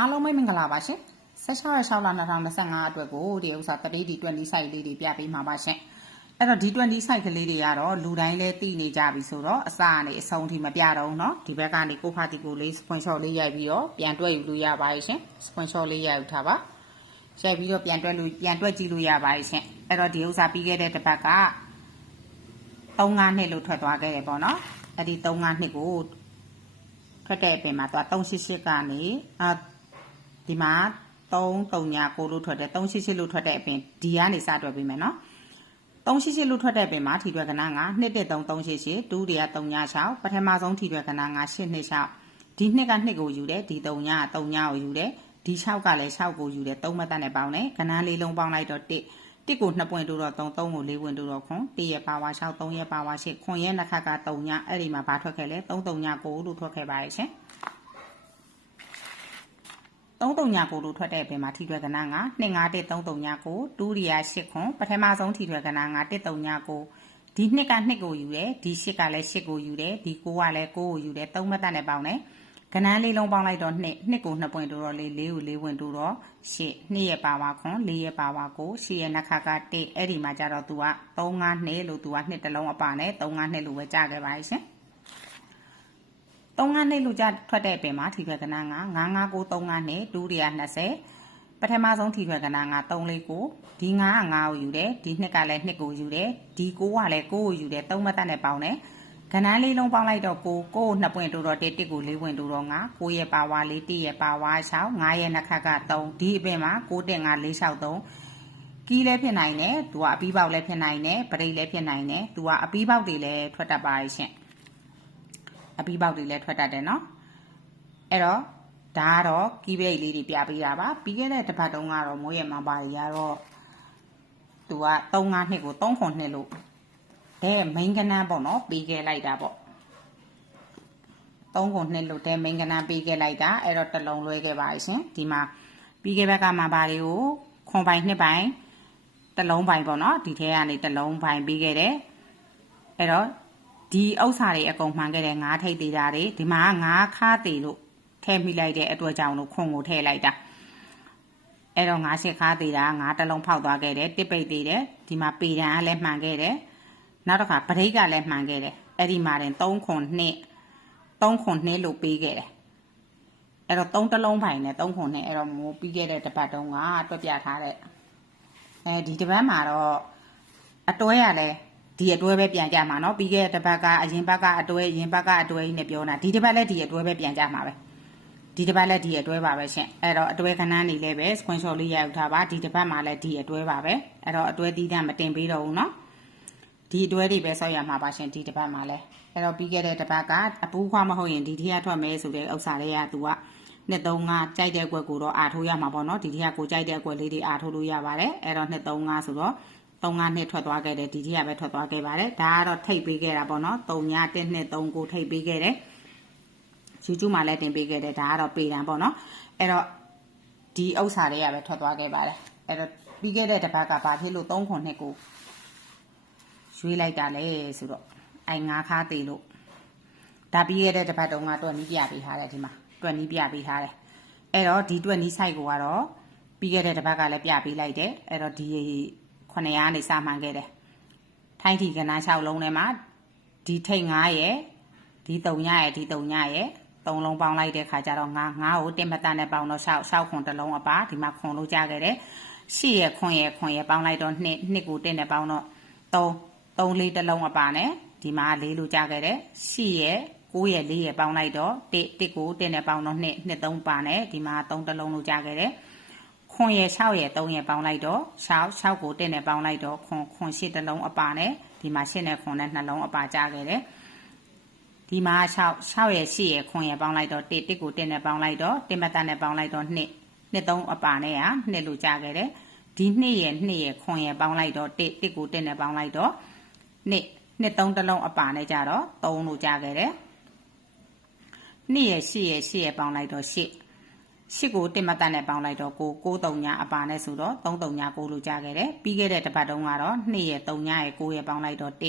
အားလုံးပဲမင်္ဂလာပါရှင်16ရက်6လ2025အတွက်ကိုဒီဥစ္စာ 3D20 site လေးတွေပြပေးမှာပါရှင်အဲ့တော့ D20 site ကလေးတွေကတော့လူတိုင်းလည်းသိနေကြပြီဆိုတော့အစကနေအဆုံးထိမပြတော့ဘူးเนาะဒီဘက်ကနေကိုဖာတီကိုလေး screenshot လေးရိုက်ပြီးတော့ပြန်တွက်ယူလို့ရပါရဲ့ရှင် screenshot လေးရိုက်ယူထားပါရိုက်ပြီးတော့ပြန်တွက်လို့ပြန်တွက်ကြည့်လို့ရပါရဲ့ရှင်အဲ့တော့ဒီဥစ္စာပြီးခဲ့တဲ့တစ်ပတ်က3-5နှစ်လို့ထွက်သွားခဲ့တယ်ပေါ့နော်အဲ့ဒီ3-5နှစ်ကိုထွက်တဲ့အပြင်မှာသူက388ကနေအာ ဒီမှာ339လို့ထွက်တယ်388လို့ထွက်တဲ့အပြင်ဒီကနေစတွက်ပေးမယ်နော်388လို့ထွက်တဲ့အပြင်မှာထီတွက်ကဏ္ဍက21338ဒုတိယ36ပထမဆုံးထီတွက်ကဏ္ဍက826ဒီနှစ်ကနှစ်ကိုယူတယ်ဒီ3ည3ညကိုယူတယ်ဒီ6ကလည်း6ကိုယူတယ်3မတ်တက်နဲ့ပေါင်းတယ်ကဏ္ဍလေးလုံးပေါင်းလိုက်တော့1တစ်ကို2ပွင့်တိုးတော့3 3ကို4ပွင့်တိုးတော့ခွန်1ရဲ့ပါဝါ6 3ရဲ့ပါဝါ8ခွန်ရဲ့နှစ်ခါက3ညအဲ့ဒီမှာဘာထွက်ခဲ့လဲ3 3ည9လို့ထွက်ခဲ့ပါရဲ့ရှင် 339လို့ထွက်တဲ့အပြင်မှာထီထွဲကဏ္ဍက25139ဒုတိယ8ခွန်ပထမဆုံးထီထွဲကဏ္ဍက139ဒီနှစ်ကနှစ်ကိုယူတယ်ဒီ8ကလည်း8ကိုယူတယ်ဒီ9ကလည်း9ကိုယူတယ်3မတ်တက်နဲ့ပေါင်းတယ်ကဏ္ဍလေးလုံးပေါင်းလိုက်တော့2နှစ်ကို2ပွင့်တိုးတော့လေး4ကို4ဝင်တိုးတော့8 2ရဲ့ပါဝါခွန်4ရဲ့ပါဝါ9 8ရဲ့နှစ်ခါက1အဲ့ဒီမှာကျတော့ तू က35လို့ तू ကနှစ်တလုံးအပါနဲ့35လို့ပဲကြာခဲ့ပါရှင် 35နှစ်လို့ကြထွက်တဲ့အပင်မှာထီထွဲကဏ္ဍက95935နှစ်ဒုတိယ20ပထမဆုံးထီထွဲကဏ္ဍက349ဒီ9က9ကိုယူတယ်ဒီနှစ်ကလည်းနှစ်ကိုယူတယ်ဒီ9ကလည်း9ကိုယူတယ်3မတ်တက်နဲ့ပေါင်းတယ်ကဏ္ဍလေးလုံးပေါင်းလိုက်တော့9 9ကို2ပွင့်တိုးတော့1 1ကို4ပွင့်တိုးတော့9 9ရဲ့ပါဝါ4 1ရဲ့ပါဝါ6 9ရဲ့နှစ်ခါက3ဒီအပင်မှာ9တက်9 4 6 3ကီးလည်းဖြစ်နိုင်တယ်သူကအပီးပေါက်လည်းဖြစ်နိုင်တယ်ပရိတ်လည်းဖြစ်နိုင်တယ်သူကအပီးပေါက်တွေလည်းထွက်တတ်ပါရဲ့ရှင် အပီးပေါက်တွေလည်းထွက်တတ်တယ်နော်အဲ့တော့ဒါကတော့ကီးပိတ်လေးတွေပြပေးတာပါပြီးခဲ့တဲ့တစ်ပတ်တုန်းကတော့မိုးရမှာပါရတော့သူက3-5နှစ်ကို3ခွန်နှစ်လို့တဲ့မိန်ကနန်းပေါ့နော်ပေးခဲ့လိုက်တာပေါ့3ခွန်နှစ်လို့တဲ့မိန်ကနန်းပေးခဲ့လိုက်တာအဲ့တော့တစ်လုံးလွဲခဲ့ပါရှင်ဒီမှာပြီးခဲ့ဘက်ကမှာပါတွေကိုခွန်ပိုင်နှစ်ပိုင်တစ်လုံးပိုင်ပေါ့နော်ဒီထဲကနေတစ်လုံးပိုင်ပေးခဲ့တယ်အဲ့တော့ ဒီဥစ္စာတွေအကုန်မှန်ခဲ့တဲ့ငါးထိပ်သေးတာတွေဒီမှာငါးခါသေးလို့ထည့်မိလိုက်တဲ့အတွက်ကြောင့်လို့ခွန်ကိုထည့်လိုက်တာအဲ့တော့ငါးရှစ်ခါသေးတာငါးတစ်လုံးဖောက်သွားခဲ့တယ်တစ်ပိတ်သေးတယ်ဒီမှာပေတံကလည်းမှန်ခဲ့တယ်နောက်တစ်ခါပရိတ်ကလည်းမှန်ခဲ့တယ်အဲ့ဒီမှာတင်3ခွန်နှစ်3ခွန်နှစ်လို့ပေးခဲ့တယ်အဲ့တော့3တလုံးပိုင်နဲ့3ခွန်နှစ်အဲ့တော့မိုးပြီးခဲ့တဲ့တပတ်တုန်းကတွက်ပြထားတဲ့အဲဒီတပတ်မှာတော့အတွဲရလဲ ဒီအတွဲပဲပြန်ကြမှာเนาะပြီးခဲ့တဲ့တစ်ပတ်ကအရင်ဘက်ကအတွဲအရင်ဘက်ကအတွဲကြီးနဲ့ပြောတာဒီတစ်ပတ်လည်းဒီအတွဲပဲပြန်ကြမှာပဲဒီတစ်ပတ်လည်းဒီအတွဲပါပဲရှင်အဲ့တော့အတွဲခဏန်းနေလဲပဲ screenshot လေးရိုက်ထားပါဒီတစ်ပတ်မှာလည်းဒီအတွဲပါပဲအဲ့တော့အတွဲတီးတန်းမတင်ပေးတော့ဘူးเนาะဒီအတွဲတွေပဲဆောက်ရမှာပါရှင်ဒီတစ်ပတ်မှာလည်းအဲ့တော့ပြီးခဲ့တဲ့တစ်ပတ်ကအပူးခွားမဟုတ်ရင်ဒီထက်ထွက်မဲဆိုတဲ့ဥစ္စာတွေကသူကနှစ်35ကြိုက်တဲ့ကွက်ကိုတော့အာထိုးရမှာပေါ့နော်ဒီထက်ကကိုကြိုက်တဲ့ကွက်လေးတွေအာထိုးလို့ရပါတယ်အဲ့တော့နှစ်35ဆိုတော့ 3ငါနှစ်ထွက်သွားခဲ့တယ်ဒီကြီးကပဲထွက်သွားခဲ့ပါတယ်ဒါကတော့ထိတ်ပေးခဲ့တာပေါ့နော်3ည1နှစ်3ကိုထိတ်ပေးခဲ့တယ် YouTube မှာလည်းတင်ပေးခဲ့တယ်ဒါကတော့ပေတံပေါ့နော်အဲ့တော့ဒီဥစ္စာတွေကပဲထွက်သွားခဲ့ပါတယ်အဲ့တော့ပြီးခဲ့တဲ့တစ်ပတ်ကဘာဖြစ်လို့3ခွန်နှစ်ကိုရွေးလိုက်တာလဲဆိုတော့အိုင်ငါးခါသေးလို့ဒါပြီးခဲ့တဲ့တစ်ပတ်တုန်းကတွက်နီးပြပေးထားတယ်ဒီမှာတွက်နီးပြပေးထားတယ်အဲ့တော့ဒီတွက်နီး site ကိုကတော့ပြီးခဲ့တဲ့တစ်ပတ်ကလည်းပြပေးလိုက်တယ်အဲ့တော့ဒီ 900ကနေစမှန်ခဲ့တယ်ထိုင်းထီကနား6လုံးထဲမှာဒီထိတ်9ရဲ့ဒီ3ညရဲ့ဒီ3ညရဲ့3လုံးပေါင်းလိုက်တဲ့ခါကျတော့9 9ကိုတင်မတန်နဲ့ပေါင်းတော့6 6ခွန်တစ်လုံးအပါဒီမှာခွန်လို့ကြခဲ့တယ်8ရဲ့ခွန်ရဲ့ခွန်ရဲ့ပေါင်းလိုက်တော့2 2ကိုတင်နဲ့ပေါင်းတော့3 3လေးတစ်လုံးအပါနဲ့ဒီမှာ4လို့ကြခဲ့တယ်8ရဲ့9ရဲ့4ရဲ့ပေါင်းလိုက်တော့1 1ကိုတင်နဲ့ပေါင်းတော့2 2 3ပါနဲ့ဒီမှာ3တစ်လုံးလို့ကြခဲ့တယ် ခွန်ရယ်6ရယ်3ရယ်ပေါင်းလိုက်တော့6 6ကို1နဲ့ပေါင်းလိုက်တော့ခွန်ခွန်8တလုံးအပါနဲ့ဒီမှာ8နဲ့ခွန်နဲ့နှလုံးအပါကြခဲ့တယ်ဒီမှာ6 6ရယ်8ရယ်ခွန်ရယ်ပေါင်းလိုက်တော့1 1ကို1နဲ့ပေါင်းလိုက်တော့1မတန်နဲ့ပေါင်းလိုက်တော့2 2 3အပါနဲ့ဟာ2လို့ကြခဲ့တယ်ဒီ2ရယ်2ရယ်ခွန်ရယ်ပေါင်းလိုက်တော့1 1ကို1နဲ့ပေါင်းလိုက်တော့2 2 3တလုံးအပါနဲ့ကြတော့3လို့ကြခဲ့တယ်2ရယ်8ရယ်8ရယ်ပေါင်းလိုက်တော့8 ရှစ်ကိုတင်မတတ်နဲ့ပေါင်းလိုက်တော့ကို6 3ညအပါနဲ့ဆိုတော့3 3ည6လို့ကြားခဲ့တယ်ပြီးခဲ့တဲ့တစ်ပတ်တုန်းကတော့2ရဲ့3ညရဲ့6ရဲ့ပေါင်းလိုက်တော့1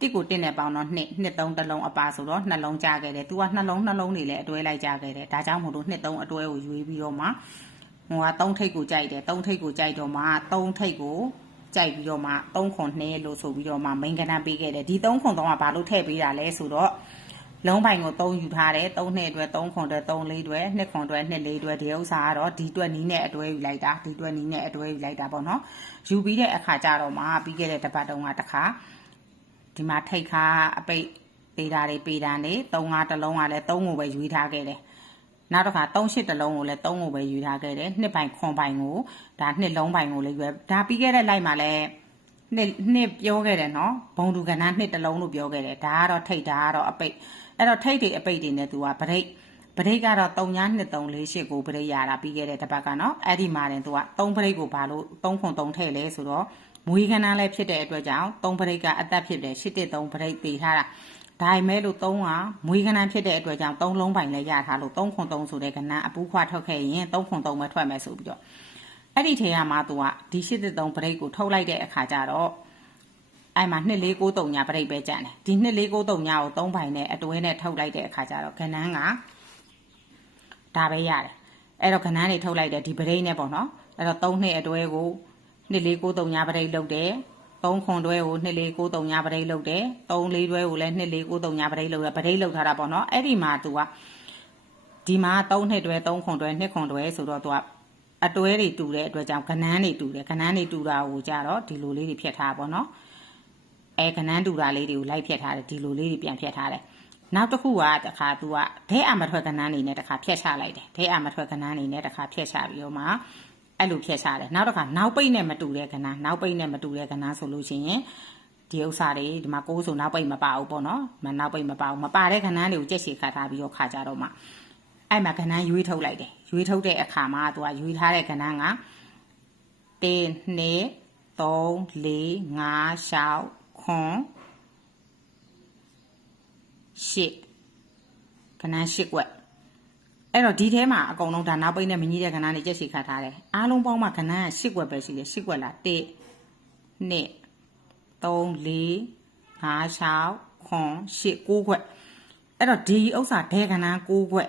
တစ်ကိုတစ်နဲ့ပေါင်းတော့နှစ်နှစ်သုံးတစ်လုံးအပါဆိုတော့နှလုံးကြခဲ့တယ်။ तू ကနှလုံးနှလုံးတွေလည်းအတွဲလိုက်ကြခဲ့တယ်။ဒါကြောင့်မို့လို့နှစ်သုံးအတွဲကိုရွေးပြီးတော့မှဟိုကသုံးထိပ်ကိုကြိုက်တယ်။သုံးထိပ်ကိုကြိုက်တော့မှသုံးထိပ်ကိုကြိုက်ပြီးတော့မှ3ခွန်2လို့ဆိုပြီးတော့မှ main ကဏ္ဍပေးခဲ့တယ်ဒီ3ခွန်3ကဘာလို့ထည့်ပေးတာလဲဆိုတော့ လုံးပိုင်ကို3ယူထားတယ်3နှစ်အတွက်3ခွန်အတွက်3လေးအတွက်2ခွန်အတွက်2လေးအတွက်ဒီဥစ္စာကတော့ဒီအတွက်နီးနဲ့အတွဲယူလိုက်တာဒီအတွက်နီးနဲ့အတွဲယူလိုက်တာပေါ့နော်ယူပြီးတဲ့အခါကျတော့မှပြီးခဲ့တဲ့တစ်ပတ်တုန်းကတစ်ခါဒီမှာထိတ်ခါအပိတ်ပေးတာတွေပေးတာနေ3 5တစ်လုံးကလည်း3ကိုပဲယူထားခဲ့တယ်နောက်တစ်ခါ3 8တလုံးကိုလည်း3ကိုပဲယူထားခဲ့တယ်နှစ်ပိုင်ခွန်ပိုင်ကိုဒါနှစ်လုံးပိုင်ကိုလည်းရွယ်ဒါပြီးခဲ့တဲ့လိုက်မှာလည်းနှစ်နှစ်ပြောခဲ့တယ်နော်ဘုံတူကဏ္ဍနှစ်တလုံးလို့ပြောခဲ့တယ်ဒါကတော့ထိတ်ဒါကတော့အပိတ် အဲ့တော့ထိတ်တွေအပိတ်တွေနဲ့သူကဗရိတ်ဗရိတ်ကတော့3ည2 3 4 8ကိုဗရိတ်ရတာပြီးခဲ့တဲ့တစ်ပတ်ကနော်အဲ့ဒီမှာတင်သူက3ဗရိတ်ကိုဘာလို့3ခွန်3ထည့်လဲဆိုတော့မွေးကဏ္ဍလည်းဖြစ်တဲ့အတွက်ကြောင့်3ဗရိတ်ကအသက်ဖြစ်တယ်8 1 3ဗရိတ်ပေးထားတာဒါပေမဲ့လို့3ကမွေးကဏ္ဍဖြစ်တဲ့အတွက်ကြောင့်3လုံးပိုင်လည်းရထားလို့3ခွန်3ဆိုတဲ့ကဏ္ဍအပူခွာထွက်ခဲ့ရင်3ခွန်3ပဲထွက်မယ်ဆိုပြီးတော့အဲ့ဒီထဲကမှသူကဒီ8 1 3ဗရိတ်ကိုထုတ်လိုက်တဲ့အခါကျတော့ အဲ့မှာ2493ညာပြိတ်ပဲကြံတယ်ဒီ2493ညာကို3ပိုင်နဲ့အတွဲနဲ့ထုတ်လိုက်တဲ့အခါကျတော့ခဏန်းကဒါပဲရတယ်အဲ့တော့ခဏန်းတွေထုတ်လိုက်တယ်ဒီပြိတ်နဲ့ပေါ့နော်အဲ့တော့3နှစ်အတွဲကို2493ညာပြိတ်လုတ်တယ်3ခွန်တွဲကို2493ညာပြိတ်လုတ်တယ်3လေးတွဲကိုလည်း2493ညာပြိတ်လုတ်တယ်ပြိတ်လုတ်ထားတာပေါ့နော်အဲ့ဒီမှာ तू ကဒီမှာ3နှစ်တွဲ3ခွန်တွဲ2ခွန်တွဲဆိုတော့ तू ကအတွဲတွေတူတဲ့အတွက်ကြောင့်ကဏန်းတွေတူတယ်ကဏန်းတွေတူတာကိုကြတော့ဒီလိုလေးတွေဖြတ်ထားပါတော့နော် အဲကနန်းတူတာလေးတွေကိုလိုက်ဖြတ်ထားတယ်ဒီလိုလေးတွေပြန်ဖြတ်ထားတယ်နောက်တစ်ခုကတခါ तू ကဒဲအမထွက်ကနန်းနေနဲ့တခါဖြတ်ချလိုက်တယ်ဒဲအမထွက်ကနန်းနေနဲ့တခါဖြတ်ချပြီးတော့မှအဲ့လိုဖြတ်ချတယ်နောက်တစ်ခါနောက်ပိတ်နဲ့မတူတဲ့ကနန်းနောက်ပိတ်နဲ့မတူတဲ့ကနန်းဆိုလို့ရှိရင်ဒီဥစ္စာတွေဒီမှာကိုးဆိုနောက်ပိတ်မပါဘူးပေါ့နော်မနောက်ပိတ်မပါဘူးမပါတဲ့ကနန်းတွေကိုကြက်ရှည်ခတ်ထားပြီးတော့ခါကြတော့မှအဲ့မှာကနန်းရွေးထုတ်လိုက်တယ်ရွေးထုတ်တဲ့အခါမှာ तू ကရွေးထားတဲ့ကနန်းက1 2 3 4 5 6 ခွန်ရှစ်ကဏ္ဍရှစ်ကွက်အဲ့တော့ဒီထဲမှာအကုန်လုံးဒါနောက်ပိတ်နဲ့မကြီးတဲ့ကဏ္ဍတွေကြက်စီခတ်ထားတယ်အားလုံးပေါင်းမှကဏ္ဍကရှစ်ကွက်ပဲရှိတယ်ရှစ်ကွက်လား1 2 3 4 5 6ခွန်ရှစ်9ကွက်အဲ့တော့ဒီဥစ္စာဒဲကဏ္ဍ9ကွက်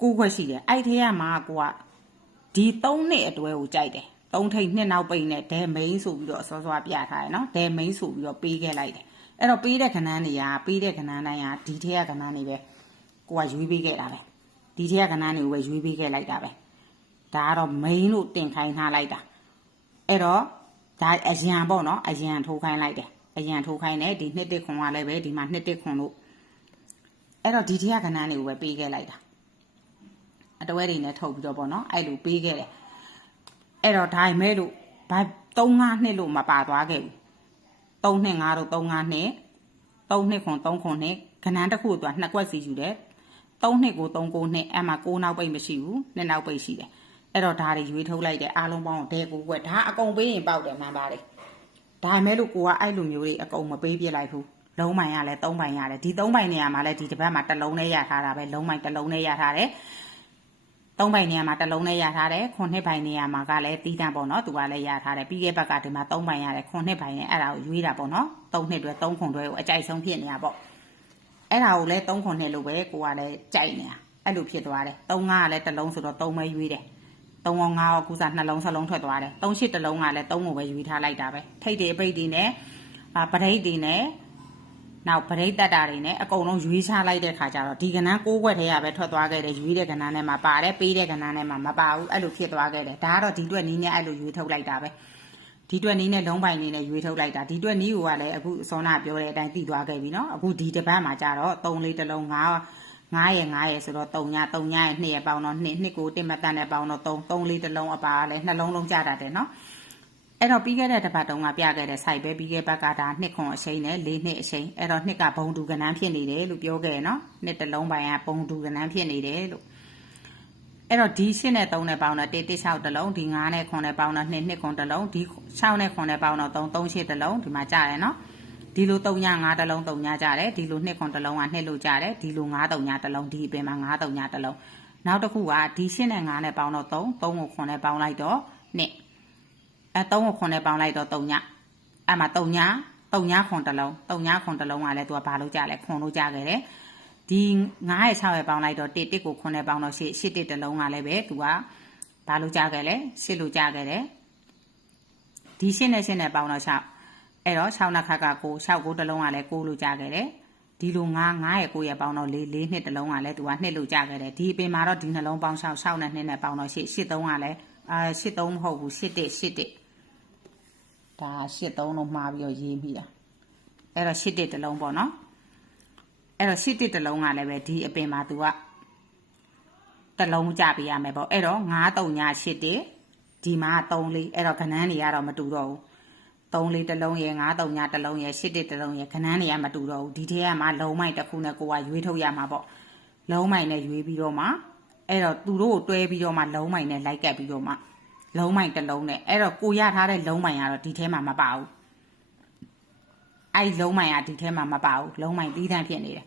9ကွက်ရှိတယ်အဲ့ထဲကမှာကိုကဒီ3နှစ်အတွဲကိုကြိုက်တယ် သုံးထိပ်နှစ်နောက်ပိတ်နဲ့ဒဲမိန်ဆိုပြီးတော့စောစောပြထားတယ်နော်ဒဲမိန်ဆိုပြီးတော့ပေးခဲ့လိုက်တယ်အဲ့တော့ပေးတဲ့ခဏန်းတွေကပေးတဲ့ခဏန်းတိုင်းကဒီထက်ကခဏန်းတွေပဲကိုကရွေးပေးခဲ့တာပဲဒီထက်ကခဏန်းတွေကိုပဲရွေးပေးခဲ့လိုက်တာပဲဒါကတော့မိန်လို့တင်ခိုင်းထားလိုက်တာအဲ့တော့ဒါအရန်ပေါ့နော်အရန်ထိုးခိုင်းလိုက်တယ်အရန်ထိုးခိုင်းတယ်ဒီနှစ်တစ်ခွန်ကလည်းပဲဒီမှာနှစ်တစ်ခွန်လို့အဲ့တော့ဒီထက်ကခဏန်းတွေကိုပဲပေးခဲ့လိုက်တာအတဝဲတွေနဲ့ထုတ်ပြီးတော့ပေါ့နော်အဲ့လိုပေးခဲ့တယ် အဲ့တော့ဒါမဲ့လို့ဘာ3 5နှစ်လို့မပါသွားခဲ့ဘူး3နှစ်5တို့3 5နှစ်3နှစ်ခွန်3ခွန်နှစ်ခဏန်းတစ်ခုအတွက်နှစ်ကွက်စီယူတယ်3နှစ်ကို3ကိုနှစ်အဲ့မှာ6နောက်ပိတ်မရှိဘူးနှစ်နောက်ပိတ်ရှိတယ်အဲ့တော့ဒါတွေရွေးထုတ်လိုက်တယ်အားလုံးပေါင်းဒဲကိုကွက်ဒါအကုန်ပေးရင်ပေါက်တယ်မှန်ပါတယ်ဒါမဲ့လို့ကိုကအဲ့လိုမျိုးတွေအကုန်မပေးပြလိုက်ဘူးလုံးပိုင်ရလဲ3ပိုင်ရတယ်ဒီ3ပိုင်နေရာမှာလဲဒီတစ်ပတ်မှာတစ်လုံးနဲ့ရထားတာပဲလုံးပိုင်တစ်လုံးနဲ့ရထားတယ် သုံးပိုင်နေရာမှာတစ်လုံးနဲ့ရထားတယ်ခွန်နှစ်ပိုင်နေရာမှာကလည်းတီးတန်းပေါ့နော်သူကလည်းရထားတယ်ပြီးခဲ့ဘက်ကဒီမှာသုံးပိုင်ရတယ်ခွန်နှစ်ပိုင်နဲ့အဲ့ဒါကိုရွေးတာပေါ့နော်သုံးနှစ်တွဲသုံးခွန်တွဲကိုအကြိုက်ဆုံးဖြစ်နေတာပေါ့အဲ့ဒါကိုလည်းသုံးခွန်နှစ်လို့ပဲကိုကလည်းကြိုက်နေတာအဲ့လိုဖြစ်သွားတယ်သုံးငါကလည်းတစ်လုံးဆိုတော့သုံးပဲရွေးတယ်သုံးရောငါရောကူစားနှလုံးစလုံးထွက်သွားတယ်သုံးရှစ်တစ်လုံးကလည်းသုံးကိုပဲရွေးထားလိုက်တာပဲထိတ်တွေအပိတ်တွေနဲ့အာပရိတ်တွေနဲ့ နောက်ဗရိတ်တက်တာတွေနဲ့အကုန်လုံးရွေးချလိုက်တဲ့ခါကျတော့ဒီကဏ္ဍ၉ခွက်ထဲကပဲထွက်သွားခဲ့တယ်ရွေးတဲ့ကဏ္ဍနဲ့မှာပါတယ်ပေးတဲ့ကဏ္ဍနဲ့မှာမပါဘူးအဲ့လိုဖြစ်သွားခဲ့တယ်ဒါကတော့ဒီတွက်နီးနဲ့အဲ့လိုရွေးထုတ်လိုက်တာပဲဒီတွက်နီးနဲ့လုံးပိုင်နေနဲ့ရွေးထုတ်လိုက်တာဒီတွက်နီးကိုကလည်းအခုစောနာပြောတဲ့အတိုင်းသိသွားခဲ့ပြီနော်အခုဒီတစ်ပတ်မှာကျတော့3လေးတစ်လုံး9 9ရဲ့9ရဲ့ဆိုတော့3ည3ညရဲ့2ရဲ့ပေါင်းတော့2 2ကိုတင်မတန်နဲ့ပေါင်းတော့3 3လေးတစ်လုံးအပါလဲနှလုံးလုံးကြတာတယ်နော် အဲ့တော့ပြီးခဲ့တဲ့တစ်ပတ်တုန်းကပြခဲ့တဲ့ site ပဲပြီးခဲ့ဘက်ကဒါနှစ်ခွန်အချိန်နဲ့၄နှစ်အချိန်အဲ့တော့နှစ်ကဘုံတူကနန်းဖြစ်နေတယ်လို့ပြောခဲ့ရနော်နှစ်တစ်လုံးပိုင်းကဘုံတူကနန်းဖြစ်နေတယ်လို့အဲ့တော့ဒီရှင်းနဲ့3နဲ့ပေါင်းတော့1 1 6တစ်လုံးဒီ9နဲ့ခွန်နဲ့ပေါင်းတော့2 2ခွန်တစ်လုံးဒီ6နဲ့ခွန်နဲ့ပေါင်းတော့3 3 8တစ်လုံးဒီမှာကြားရနော်ဒီလို3ည9တစ်လုံး3ညကြတယ်ဒီလို2ခွန်တစ်လုံးက2လို့ကြတယ်ဒီလို9 3ညတစ်လုံးဒီအပြင်မှာ9 3ညတစ်လုံးနောက်တစ်ခုကဒီရှင်းနဲ့9နဲ့ပေါင်းတော့3 3ကိုခွန်နဲ့ပေါင်းလိုက်တော့2 အဲ3ကို9နဲ့ပေါင်းလိုက်တော့3ညအဲ့မှာ3ညတုံညာခွန်တစ်လုံးတုံညာခွန်တစ်လုံးကလည်းသူကဘာလို့ကြလဲခွန်လို့ကြခဲ့တယ်ဒီ9ရဲ့6ရဲ့ပေါင်းလိုက်တော့1 1ကိုခွန်နဲ့ပေါင်းတော့8 8တစ်တစ်လုံးကလည်းပဲသူကဘာလို့ကြခဲ့လဲ8လို့ကြခဲ့တယ်ဒီ8နဲ့8နဲ့ပေါင်းတော့6အဲ့တော့6နှစ်ခါက9 6ကိုတစ်လုံးကလည်း9လို့ကြခဲ့တယ်ဒီလို9 9ရဲ့9ရဲ့ပေါင်းတော့4 4နှစ်တစ်လုံးကလည်းသူက2လို့ကြခဲ့တယ်ဒီအပင်မှာတော့ဒီနှလုံးပေါင်း6 6နဲ့2နဲ့ပေါင်းတော့8 8 3ကလည်းအာ8 3မဟုတ်ဘူး8 1 8 1 ဒါ8 3လို့မှားပြီးတော့ရေးမိတာအဲ့တော့8 1တစ်လုံးပေါ့နော်အဲ့တော့8 1တစ်လုံးကလည်းပဲဒီအပင်မှာသူကတစ်လုံးကြပေးရမယ်ပေါ့အဲ့တော့9 3ည8 1ဒီမှာ3လေးအဲ့တော့ခဏန်းတွေကတော့မတူတော့ဘူး3လေးတစ်လုံးရယ်9 3ညတစ်လုံးရယ်8 1တစ်လုံးရယ်ခဏန်းတွေကမတူတော့ဘူးဒီထဲကမှလုံးမိုက်တစ်ခုနဲ့ကိုကရွေးထုတ်ရမှာပေါ့လုံးမိုက်နဲ့ရွေးပြီးတော့မှအဲ့တော့သူတို့ကိုတွဲပြီးတော့မှလုံးမိုက်နဲ့လိုက်ကပ်ပြီးတော့မှ လုံးမိုက်တစ်လုံးနဲ့အဲ့တော့ကိုရထားတဲ့လုံးမိုက်ကတော့ဒီထဲမှာမပါဘူးအဲ့ဒီလုံးမိုင်ကဒီထဲမှာမပါဘူးလုံးမိုင်သီးသန့်ဖြစ်နေတယ်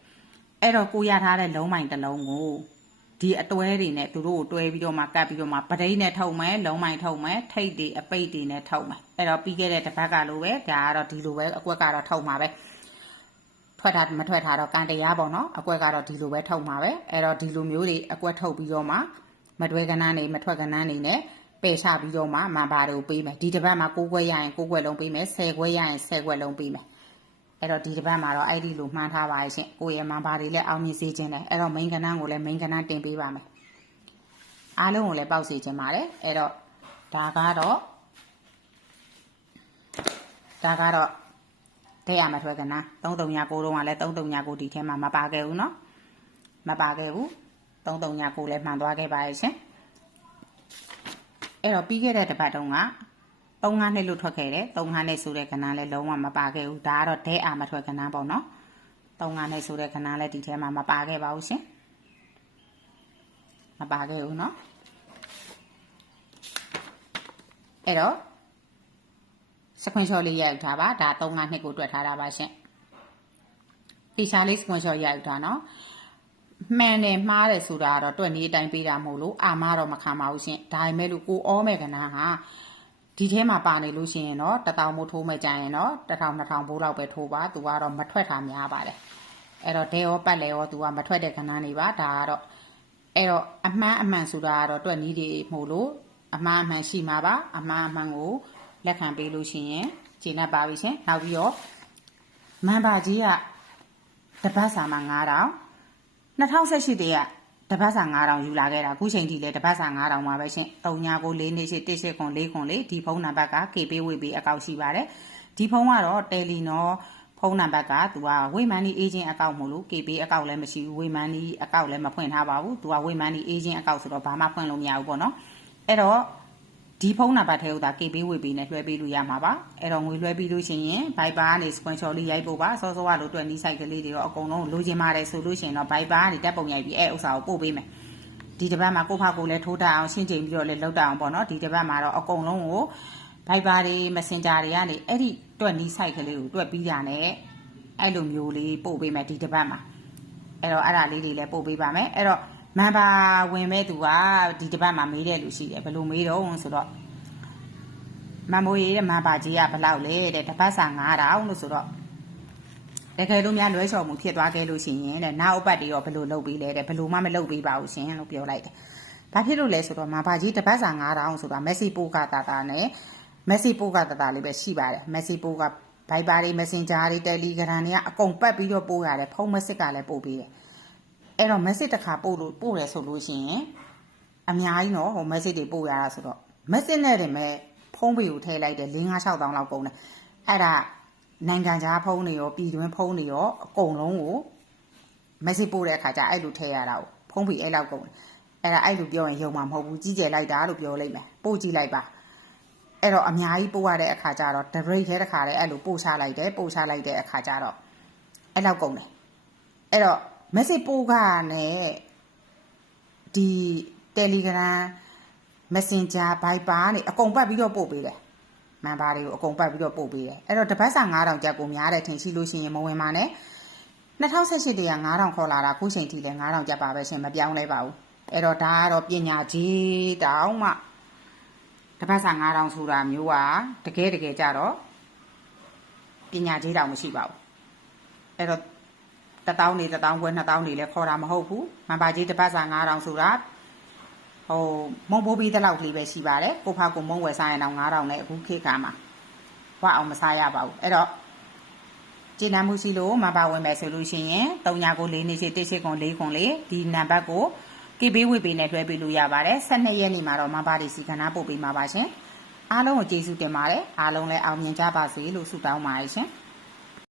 အဲ့တော့ကိုရထားတဲ့လုံးမိုင်တစ်လုံးကိုဒီအတွဲတွေနဲ့သူတို့ကိုတွဲပြီးတော့မှကတ်ပြီးတော့မှပဒိတ်နဲ့ထုတ်မယ်လုံးမိုင်ထုတ်မယ်ထိတ်တွေအပိတ်တွေနဲ့ထုတ်မယ်အဲ့တော့ပြီးခဲ့တဲ့တစ်ပတ်ကလိုပဲဒါကတော့ဒီလိုပဲအကွက်ကတော့ထုတ်မှာပဲထွက်တာမထွက်တာတော့ကန်တရားပေါ့နော်အကွက်ကတော့ဒီလိုပဲထုတ်မှာပဲအဲ့တော့ဒီလိုမျိုးတွေအကွက်ထုတ်ပြီးတော့မှမတွဲကနန်းနေမထွက်ကနန်းနေနဲ့ ပယ်ချပြီးတော့မှမန်ပါတွေကိုပေးမယ်ဒီတစ်ပတ်မှာ6ခွဲရရင်6ခွဲလုံးပေးမယ်10ခွဲရရင်10ခွဲလုံးပေးမယ်အဲ့တော့ဒီတစ်ပတ်မှာတော့အဲ့ဒီလိုမှန်းထားပါရဲ့ရှင်ကိုယ့်ရဲ့မန်ပါတွေလည်းအောင်မြင်စေခြင်းတယ်အဲ့တော့ main ကဏ္ဍကိုလည်း main ကဏ္ဍတင်ပေးပါမယ်အားလုံးကိုလည်းပေါက်စေခြင်းပါတယ်အဲ့တော့ဒါကတော့ဒါကတော့တဲ့ရမထွဲကဏ္ဍ3396တုန်းကလည်း3396ဒီထဲမှာမပါခဲ့ဘူးเนาะမပါခဲ့ဘူး3396လည်းမှန်သွားခဲ့ပါရဲ့ရှင် အဲ့တော့ပြီးခဲ့တဲ့တစ်ပတ်တုန်းက3ငါးနှစ်လို့ထွက်ခဲ့တယ်3ငါးနှစ်ဆိုတဲ့ကဏ္ဍလည်းလုံးဝမပါခဲ့ဘူးဒါကတော့ဒဲအာမထွဲကဏ္ဍပေါ့နော်3ငါးနှစ်ဆိုတဲ့ကဏ္ဍလည်းဒီထဲမှာမပါခဲ့ပါဘူးရှင်မပါခဲ့ဘူးเนาะအဲ့တော့ screenshot လေးရိုက်ထားပါဒါ3ငါးနှစ်ကိုတွက်ထားတာပါရှင်တေချာလေး screenshot ရိုက်ထားเนาะ မှန်တယ်မှားတယ်ဆိုတာကတော့တွက်နေအတိုင်းပေးတာမဟုတ်လို့အာမတော့မခံပါဘူးရှင်ဒါပေမဲ့လို့ကိုအောမဲ့ကဏ္ဍဟာဒီထဲမှာပါနေလို့ရှိရင်တော့တထောင်မို့ထိုးမဲ့ကြရင်တော့တထောင်နှစ်ထောင်ဘိုးလောက်ပဲထိုးပါသူကတော့မထွက်တာများပါတယ်အဲ့တော့ဒဲရောပတ်လေရောသူကမထွက်တဲ့ခဏနေပါဒါကတော့အဲ့တော့အမှန်အမှန်ဆိုတာကတော့တွက်နီးတွေမို့လို့အမှန်အမှန်ရှိမှာပါအမှန်အမှန်ကိုလက်ခံပေးလို့ရှိရင်ခြေနဲ့ပါပြီရှင်နောက်ပြီးတော့မန်ပါကြီးကတပတ်စာမှာ9000 2018တည်းကတပတ်စာ9000ယူလာခဲ့တာအခုချိန်ထိလည်းတပတ်စာ9000ပါပဲရှင်3ညာကို4နေရှိ1ခွန်4ခွန်4ဒီဖုန်းနံပါတ်က KB ဝေးပေးအကောက်ရှိပါတယ်ဒီဖုန်းကတော့တယ်လီနော်ဖုန်းနံပါတ်ကသူကဝေမန်နီအေဂျင့်အကောက်မို့လို့ KB အကောက်လည်းမရှိဘူးဝေမန်နီအကောက်လည်းမဖွင့်ထားပါဘူးသူကဝေမန်နီအေဂျင့်အကောက်ဆိုတော့ဘာမှဖွင့်လို့မရဘူးပေါ့နော်အဲ့တော့ ဒီဖုန်းနံပါတ်ထဲကိုဒါ KB ဝေပေးနဲ့လွှဲပေးလို့ရမှာပါအဲ့တော့ငွေလွှဲပြီးလို့ရှိရင် Viber ကနေ screenshot လေးရိုက်ဖို့ပါစောစောကလို့တွက်နီး site ကလေးတွေရောအကုန်လုံးလိုချင်ပါတယ်ဆိုလို့ရှိရင်တော့ Viber ကနေတက်ပုံရိုက်ပြီးအဲ့ဥစ္စာကိုပို့ပေးမယ်ဒီတစ်ပတ်မှာကိုဖကိုလည်းထိုးတတ်အောင်ရှင်းချိန်ပြီးတော့လည်းလောက်တတ်အောင်ပေါ့နော်ဒီတစ်ပတ်မှာတော့အကုန်လုံးကို Viber တွေ Messenger တွေကနေအဲ့ဒီတွက်နီး site ကလေးကိုတွက်ပြီးတာနဲ့အဲ့လိုမျိုးလေးပို့ပေးမယ်ဒီတစ်ပတ်မှာအဲ့တော့အဲ့ဒါလေးတွေလည်းပို့ပေးပါမယ်အဲ့တော့ မန်ပါဝင်မဲ့သူကဒီတစ်ပတ်မှာမေးတဲ့လူရှိတယ်ဘယ်လိုမေးတော့ဆိုတော့မန်မိုးရေးတဲ့မန်ပါကြီးကဘယ်လောက်လဲတဲ့တစ်ပတ်စာ9000လို့ဆိုတော့တကယ်လို့များလွဲချော်မှုဖြစ်သွားခဲ့လို့ရှိရင်တဲ့နောက်အပတ်တွေရောဘယ်လိုလုပ်ပြီးလဲတဲ့ဘယ်လိုမှမလုပ်ပေးပါဘူးရှင်လို့ပြောလိုက်တယ်။ဘာဖြစ်လို့လဲဆိုတော့မန်ပါကြီးတစ်ပတ်စာ9000ဆိုတာမက်ဆီပိုကတာတာနဲ့မက်ဆီပိုကတာတာလေးပဲရှိပါတယ်။မက်ဆီပိုကဘိုက်ပါတွေ Messenger တွေ Telegram တွေကအကုန်ပတ်ပြီးတော့ပို့ရတယ်ဖုန်း message ကလည်းပို့ပေးတယ်။ အဲ့တော့ message တစ်ခါပို့လို့ပို့တယ်ဆိုလို့ရှိရင်အများကြီးနော်ဟို message တွေပို့ရတာဆိုတော့ message နဲ့တည်းမဲ့ဖုန်းပေကိုထည့်လိုက်တယ်၄၅6တောင်းလောက်ကုန်တယ်အဲ့ဒါနိုင်ငံခြားဖုန်းတွေရောပြည်တွင်းဖုန်းတွေရောအကုန်လုံးကို message ပို့တဲ့အခါကျအဲ့လိုထည့်ရတာကိုဖုန်းပေအဲ့လောက်ကုန်တယ်အဲ့ဒါအဲ့လိုပြောရင်ယုံမှာမဟုတ်ဘူးကြီးကျယ်လိုက်တာလို့ပြောလိုက်မယ်ပို့ကြည့်လိုက်ပါအဲ့တော့အများကြီးပို့ရတဲ့အခါကျတော့ direct ထဲတစ်ခါလေးအဲ့လိုပို့ချလိုက်တယ်ပို့ချလိုက်တဲ့အခါကျတော့အဲ့လောက်ကုန်တယ်အဲ့တော့ message ပို့ကနဲ့ဒီ Telegram Messenger Viber နေအကုန်ပတ်ပြီးတော့ပို့ပေးတယ်မန်ပါတွေကိုအကုန်ပတ်ပြီးတော့ပို့ပေးတယ်အဲ့တော့တစ်ပတ်စာ9000ကျပ်ကိုများတယ်ထင်ရှိလို့ရှိရင်မဝင်ပါနဲ့2018တည်းက9000ခေါ်လာတာခုချိန်ထိလည်း9000ကျပ်ပါပဲရှင်မပြောင်းလဲပါဘူးအဲ့တော့ဒါကတော့ပညာကြီးတောင်းမှတစ်ပတ်စာ9000ဆိုတာမျိုးကတကယ်တကယ်ကြတော့ပညာကြီးတောင်မရှိပါဘူးအဲ့တော့ တစ်တောင်းနေတစ်တောင်းခွဲနှစ်တောင်းနေလဲခေါ်တာမဟုတ်ဘူးမန်ပါကြီးတစ်ပတ်စာ9000ဆိုတာဟိုမုံပိုးပြီးတဲ့လောက်ကလေးပဲရှိပါတယ်ကိုဖာကိုမုံဝယ်စားရင်တော့9000နဲ့အခုခေတ်ကမှာဘွားအောင်မစားရပါဘူးအဲ့တော့ကျင်းနှမှုရှိလို့မန်ပါဝင်မယ်ဆိုလို့ရှိရင်3ညာကို4နေရှိ1ရှိကုန်4ကုန်လေးဒီနံပါတ်ကိုကေပေးဝေပေးနဲ့တွဲပေးလို့ရပါတယ်12ရက်နေ့မှာတော့မန်ပါတွေစီကဏ္ဍပို့ပေးမှာပါရှင်အားလုံးကိုကျေးဇူးတင်ပါတယ်အားလုံးလည်းအောင်မြင်ကြပါစေလို့ဆုတောင်းပါတယ်ရှင်